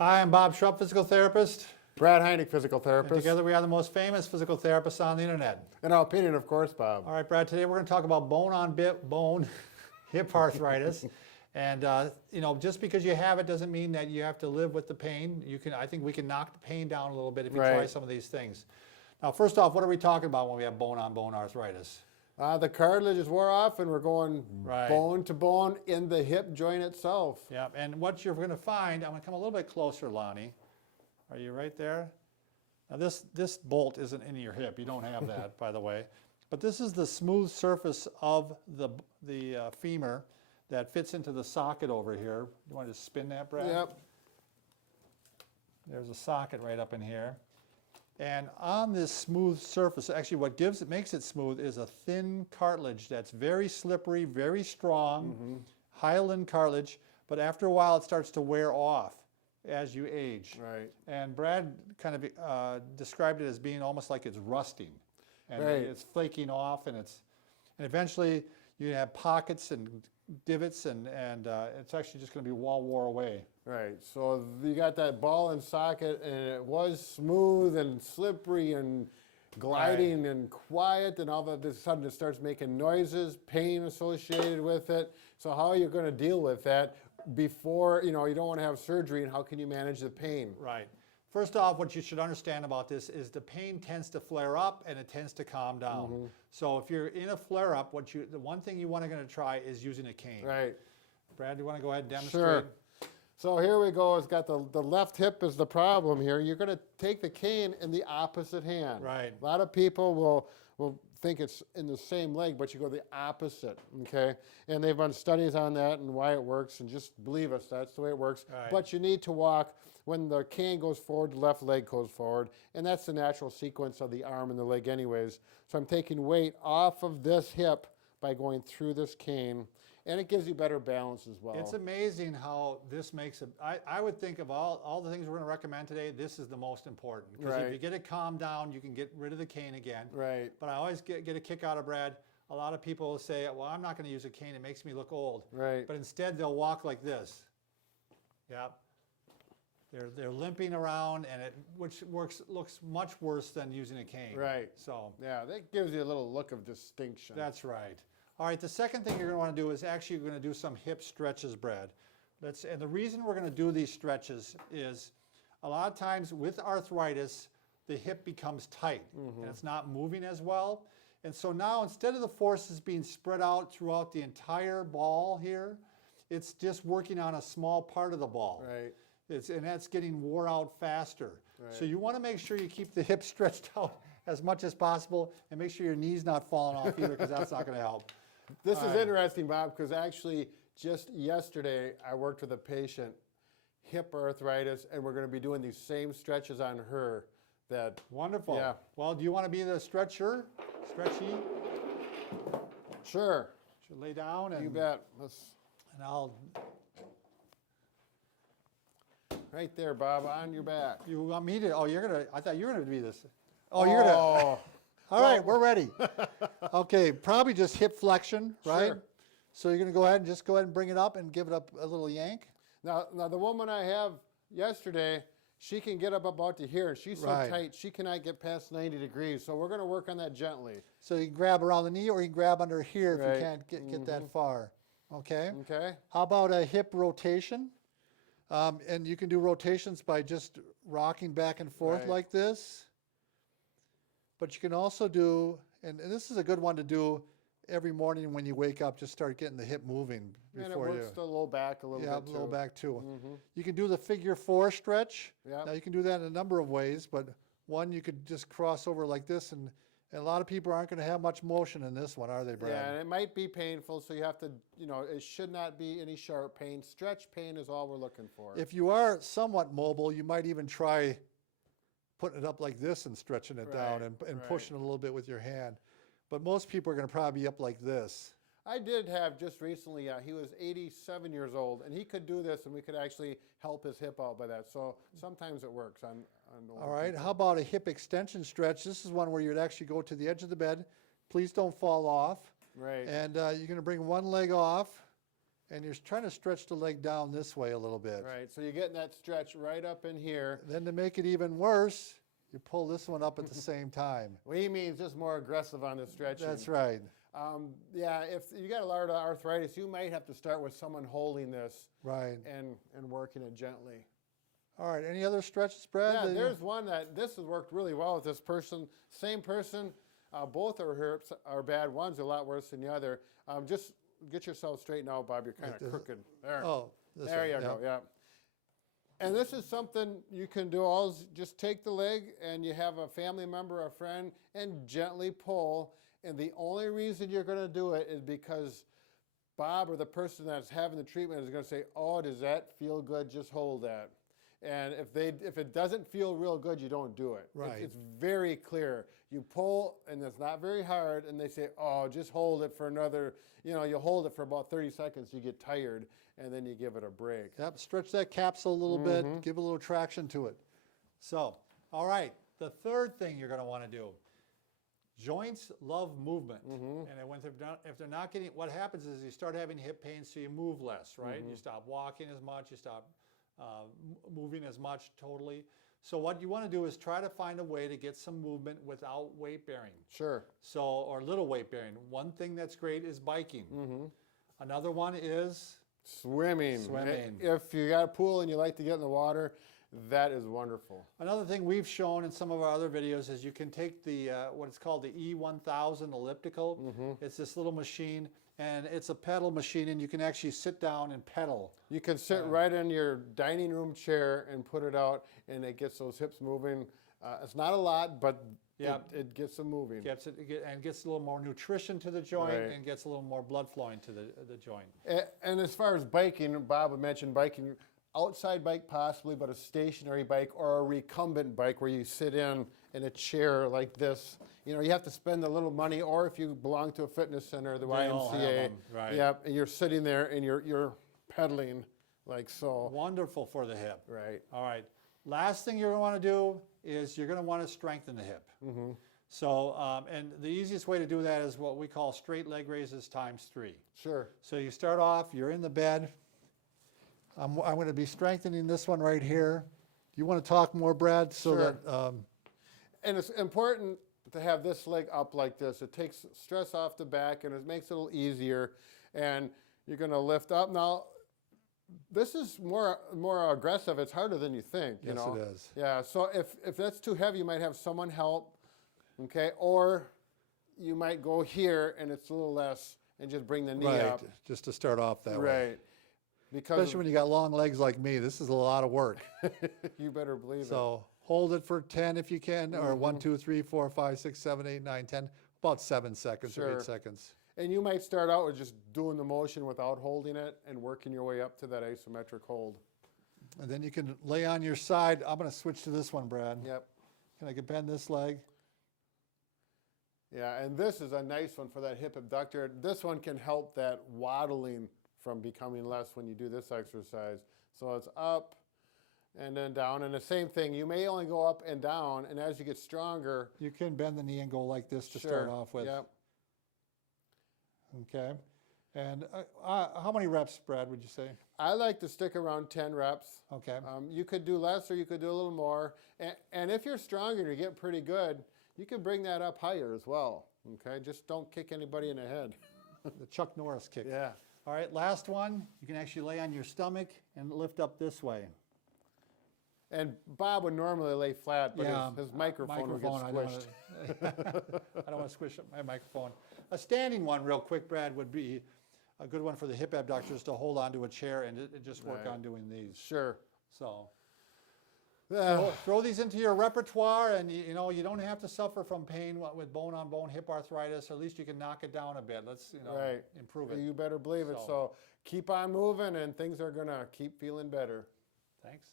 Hi, I'm Bob Schrupp, physical therapist. Brad Heineck, physical And therapist. together we are the most famous physical therapists on the internet. In our opinion, of course, Bob. All right, Brad, today we're going to talk about bone hip arthritis. And just because you have it doesn't mean that you have to live with the pain. I think we can knock the pain down a little bit if you try some of these things. Now, first off, what are we talking about when we have bone-on-bone arthritis? The cartilage is wore off and we're going bone to bone in the hip joint itself. Yeah, and what you're going to find, I'm going to come a little bit closer, Lonnie. Are you right there? Now this bolt isn't in your hip. You don't have that, by the way. But this is the smooth surface of the femur that fits into the socket over here. You want to just spin that, Brad? Yep. There's a socket right up in here. And on this smooth surface, actually what makes it smooth is a thin cartilage that's very slippery, very strong, hyaline cartilage, but after a while it starts to wear off as you age. Right. And Brad kind of described it as being almost like it's rusting. And it's flaking off, and eventually you have pockets and divots, and it's actually just going to be wore away. Right, so you got that ball and socket, and it was smooth and slippery and gliding and quiet, and all of a sudden it starts making noises, pain associated with it. So how are you going to deal with that before, you don't want to have surgery, and how can you manage the pain? Right. First off, what you should understand about this is the pain tends to flare up and it tends to calm down. So if you're in a flare-up, the one thing you want to try is using a cane. Right. Brad, do you want to go ahead and demonstrate? Sure. So here we go. It's got the left hip is the problem here. You're going to take the cane in the opposite hand. Right. A lot of people will think it's in the same leg, but you go the opposite, okay? And they've done studies on that and why it works, and just believe us, that's the way it works. Right. But you need to walk, when the cane goes forward, the left leg goes forward, and that's the natural sequence of the arm and the leg anyways. So I'm taking weight off of this hip by going through this cane, and it gives you better balance as well. It's amazing how this makes I would think of all the things we're going to recommend today, this is the most important. Because if you get it calmed down, you can get rid of the cane again. Right. But I always get a kick out of Brad. A lot of people say, well, I'm not going to use a cane. It makes me look old. Right. But instead, they'll walk like this. Yep. They're limping around, and which looks much worse than using a cane. Right. So. Yeah, that gives you a little look of distinction. That's right. All right, the second thing you're going to want to do is actually you're going to do some hip stretches, Brad. And the reason we're going to do these stretches is a lot of times with arthritis, the hip becomes tight and it's not moving as well. And so now instead of the forces being spread out throughout the entire ball here, it's just working on a small part of the ball. Right. And that's getting wore out faster. Right. So you want to make sure you keep the hip stretched out as much as possible, and make sure your knee's not falling off either, because that's not going to help. This is interesting, Bob, because actually just yesterday I worked with a patient, hip arthritis, and we're going to be doing these same stretches on her. Wonderful. Yeah. Well, do you want to be the stretchy? Sure. Should lay down and You bet. and I'll. Right there, Bob, on your back. You want me to? Oh, you're gonna. I thought you were gonna be this. Oh, you're gonna. All right, we're ready. Okay, probably just hip flexion, right? Sure. So you're gonna go ahead and bring it up and give it up a little yank. Now the woman I have yesterday, she can get up about to here, and she's so tight she cannot get past 90 degrees. So we're going to work on that gently. So you can grab around the knee, or you can grab under here if you can't get that far. Okay. Okay. How about a hip rotation? And you can do rotations by just rocking back and forth like this. But you can also do, and this is a good one to do every morning when you wake up, just start getting the hip moving before and it works the low back a little bit too. Yeah, low back too. You can do the figure 4 stretch. Now you can do that in a number of ways, but one you could just cross over like this, and a lot of people aren't going to have much motion in this one, are they, Brad? Yeah, and it might be painful, so you have to, it should not be any sharp pain. Stretch pain is all we're looking for. If you are somewhat mobile, you might even try putting it up like this and stretching it down and pushing it a little bit with your hand. But most people are going to probably be up like this. I did have just recently, he was 87 years old, and he could do this, and we could actually help his hip out by that. So sometimes it works on all right, people. How about a hip extension stretch? This is one where you'd actually go to the edge of the bed. Please don't fall off. Right. And you're going to bring one leg off, and you're trying to stretch the leg down this way a little bit. Right, so you're getting that stretch right up in here. Then to make it even worse, you pull this one up at the same time. Well, he means just more aggressive on the stretching. That's right. Yeah, if you got a lot of arthritis, you might have to start with someone holding this Right. and working it gently. All right, any other stretches, Brad? Yeah, there's one that this has worked really well with this person. Same person, both our hips are bad. One's a lot worse than the other. Just get yourself straightened out, Bob. You're kind Like of this? crooked. There. Oh, this There one, you yeah. go, yeah. And this is something you can do. All just take the leg and you have a family member or a friend and gently pull. And the only reason you're going to do it is because Bob or the person that's having the treatment is going to say, oh, does that feel good? Just hold that. And if it doesn't feel real good, you don't do it. Right. It's very clear. You pull, and it's not very hard, and they say, oh, just hold it for another, you hold it for about 30 seconds, you get tired, and then you give it a break. Yep, stretch that capsule a little bit, give a little traction to it. So, all right, the third thing you're going to want to do, joints love movement. And if they're not getting, what happens is you start having hip pain, so you move less, right? You stop walking as much, you stop moving as much totally. So what you want to do is try to find a way to get some movement without weight bearing. Sure. So, or little weight bearing. One thing that's great is biking. Another one is Swimming. Swimming. If you got a pool and you like to get in the water, that is wonderful. Another thing we've shown in some of our other videos is you can take the what it's called the E1000 elliptical. It's this little machine, and it's a pedal machine, and you can actually sit down and pedal. You can sit right in your dining room chair and put it out, and it gets those hips moving. It's not a lot, but it gets them moving. Gets a little more nutrition to the joint, Right. and gets a little more blood flowing to the joint. And as far as biking, Bob had mentioned biking, outside bike possibly, but a stationary bike or a recumbent bike where you sit in a chair like this. You have to spend a little money, or if you belong to a fitness center, the They all have YMCA, them, right. Yep, and you're sitting there and you're pedaling like so. Wonderful for the hip. Right. All right. Last thing you're going to want to do is you're going to want to strengthen the hip. So, and the easiest way to do that is what we call straight leg raises times 3. Sure. So you start off, you're in the bed. I'm going to be strengthening this one right here. Do you want to talk more, Brad? So Sure. that And it's important to have this leg up like this. It takes stress off the back and it makes it a little easier. And you're going to lift up. Now, this is more aggressive. It's harder than you think. Yes, know? it is. Yeah. So if that's too heavy, you might have someone help. Okay. Or you might go here and it's a little less and just bring the knee right, up. just to start off that way. Right. Because Especially when you got long legs like me, this is a lot of work. you better believe it. So hold it for 10 if you can, or 1, 2, 3, 4, 5, 6, 7, 8, 9, 10, about 7 seconds or Sure. 8 seconds. And you might start out with just doing the motion without holding it and working your way up to that isometric hold. And then you can lay on your side. I'm going to switch to this one, Brad. Yep. Can I bend this leg? Yeah, and this is a nice one for that hip abductor. This one can help that waddling from becoming less when you do this exercise. So it's up and then down. And the same thing, you may only go up and down, and as you get stronger, You can bend the knee and go like this to start off with. Yep. Okay. And how many reps, Brad, would you say? I like to stick around 10 reps. Okay. You could do less or you could do a little more. And if you're stronger and you get pretty good, you can bring that up higher as well. Okay, just don't kick anybody in the head. The Chuck Norris kick. Yeah. All right, last one. You can actually lay on your stomach and lift up this way. And Bob would normally lay flat, but Yeah, his microphone would get I don't squished. I don't want to squish my microphone. A standing one, real quick, Brad, would be a good one for the hip abductors to hold onto a chair and just work Right. on doing these. Sure. So throw these into your repertoire, and you don't have to suffer from pain with bone-on-bone hip arthritis. At least you can knock it down a bit. Let's Right. improve it. You better believe it. So keep on moving, and things are going to keep feeling better. Thanks.